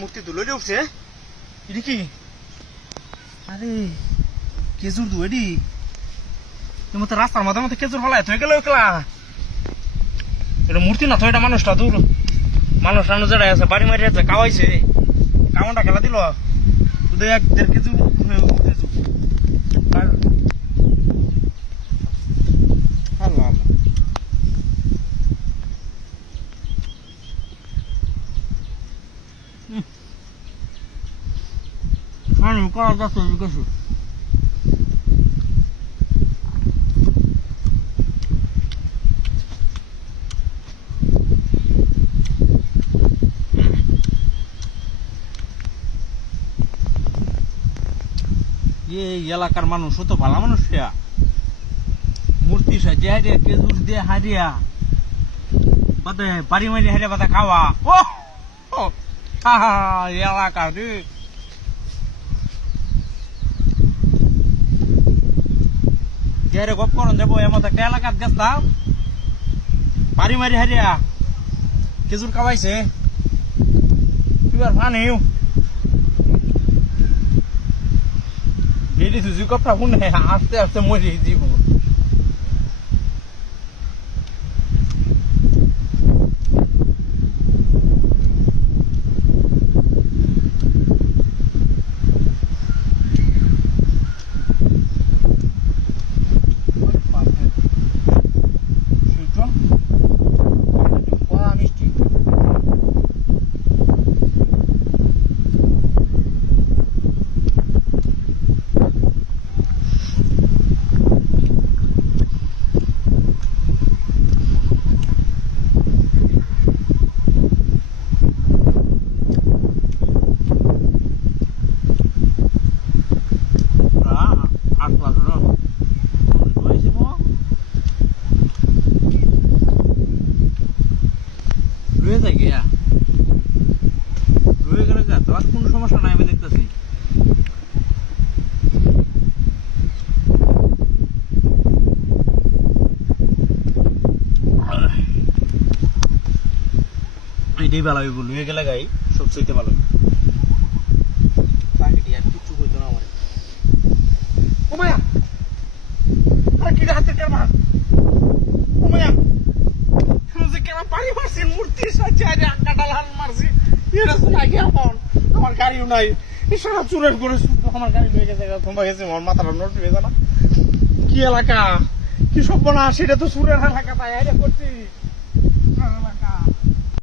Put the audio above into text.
মূর্তি তুলে উঠছে এটি কি? আরে কেজুর দু এডি তুমি তো রাস্তার মধ্যে মধ্যে কেজুর ফলাই তুই গেল একলা। এটা মূর্তি না তো, এটা মানুষটা দূর মানুষ রানু যেটা আছে বাড়ি মারি আছে কাওয়াইছে কামনটা খেলা দিল তুই 1-1.5 কেজি করা যাচ্ছে কিছু এই এলাকার মানুষও তো ভালো মানুষ, মূর্তি সাজিয়ে হারিয়া কেজুর দিয়ে হারিয়া বাদে বাড়ি মারি হারিয়া বাদে খাওয়া। ও এলাকা রে যে গপ করন যাবো এমন একটা এলাকাত গেছলাম বাড়ি মারি হারিয়া কেজুর খাওয়াইছে তুই আর ফানিও বেরিয়ে তুই কপটা শুনে আস্তে আস্তে মরে দিব। কোনো সমস্যা নাই আমি দেখতেছি। এইটাই ভালো হইব, লুয়ে গেলে গাই সবচেয়ে ভালো পাখিটি আর কিছু হইতো না আমার। ও মায়া আরে কি হাতে কেমন ও মায়া শুনছি কেন বাড়ি মারছি মূর্তি সাথে আরে আকাটা লাল মারছি এরা শোনা কি এখন আমার গাড়িও নাই সারা চুরের করে আমার গাড়ি হয়ে গেছে তোমার গেছে আমার মাথাটা নষ্ট হয়ে যায় না। কি এলাকা কি সব না সেটা তো চুরের এলাকা তাই করছি এলাকা।